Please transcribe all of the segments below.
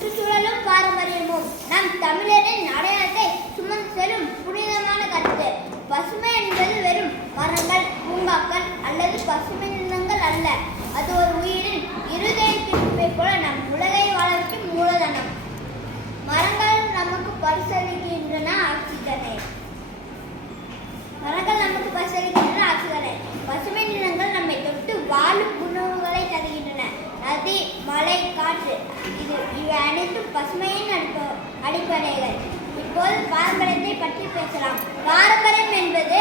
சுற்றுச்சூழலும் பாரம்பரியமும் நம் தமிழரின் அடையாளத்தை சுமந்து செல்லும் புனிதமான கருத்து. பசுமை என்பது வெறும் மரங்கள், பூங்காக்கள் அல்லது பசுமை நிலங்கள் அல்ல. அது ஒரு உயிரின் இருதய துடிப்பை போல நம் உலகை வளர்க்கும் மூலதனம். மரங்கள் நமக்கு பரிசளிக்கின்றன ஆக்சிஜனை. பசுமை நிலங்கள் நம்மை தொட்டு வாழும் உணவுகளை தருகின்றன. நதி, மலை, காற்று இவை அனைத்தும் பசுமையின் அடிப்படைகள். இப்போது பாரம்பரியத்தை பற்றி பேசலாம். பாரம்பரியம் என்பது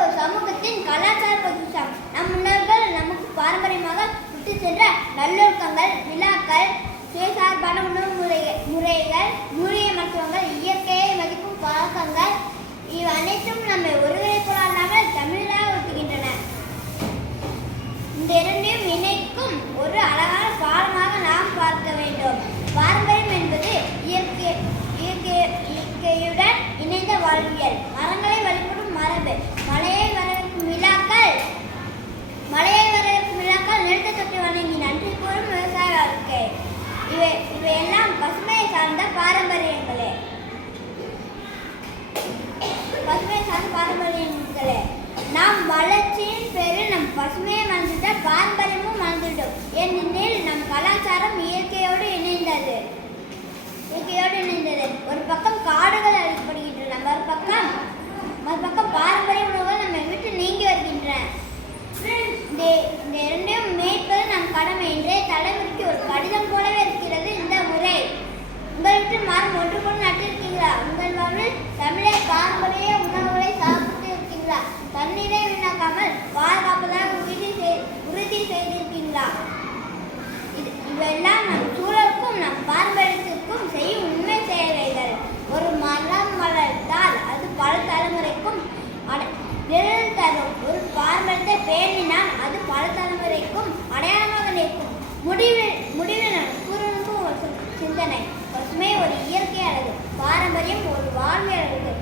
ஒரு சமூகத்தின் கலாச்சார பொக்கிஷம். நம் முன்னோர்கள் நமக்கு பாரம்பரியமாக விட்டு சென்ற நல்லொழுக்கங்கள், விழாக்கள், சுயசார்பான உணவு முறைகள், மூலிகை மருத்துவங்கள், இயற்கையை மதிக்கும் பழக்கங்கள் இவை அனைத்தும் நம்மை ஒருவரை போலாமல் தமிழாக ஊட்டுகின்றன. இந்த இரண்டையும் இணைக்கும் ஒரு அழகான பாடமாக நாம் பார்க்க வேண்டும். பாரம்பரியம் என்பது இயற்கையுடன் இணைந்த வாழ்வியல். மரங்களை வழிபடும் மரபு, மலையை வரவேற்கும் விழாக்கள், நிலத்தை தொட்டு வணங்கி நன்றி கூறும் விவசாய வாழ்க்கை. இவையெல்லாம் பசுமையை சார்ந்த பாரம்பரியங்களே. நாம் வளர்ச்சியின் பேரில் நம் பசுமையை மறந்துட்டால் பாரம்பரியமும் மறந்துவிடும். ஏனெனில் நம் கலாச்சாரம் இயற்கையோடு இணைந்தது. ஒரு பக்கம் காடுகள் அழிக்கப்படுகின்றன, மறுபக்கம் பாரம்பரிய உணவுகள் நம்மை விட்டு நீங்கி வருகின்றன. இந்த இரண்டையும் மேய்ப்பது நம் கடமை. இன்றைய தலைமுறைக்கு ஒரு கடிதம் போலவே இருக்கிறது இந்த முறை. உங்கள் வீட்டில் மரம் ஒன்று கொண்டு நட்டிருக்கீங்களா? உங்கள் வாழ்வில் தமிழர் பாரம்பரிய உணவுகளை சாப்பிட்டு இருக்கீங்களா? தண்ணீரை வீணாக்காமல் பாதுகாப்பதாக உறுதி செய்திருக்கீங்களா? இவெல்லாம் நம் சூழலுக்கும் நம் பாரம்பரியத்திற்கும் செய்யும் உண்மை சேவைகள். ஒரு மரம் வளர்த்தால் அது பல தலைமுறைக்கும் நிழல் தரும். ஒரு பாரம்பரியத்தை பேணினால் அது பல தலைமுறைக்கும் அடையாளமாக நிற்கும். முடிவில் கூறுவதற்கும் ஒரு சிந்தனை. பசுமை ஒரு இயற்கை அழகு, பாரம்பரியம் ஒரு வாழ்வியல் அழகு.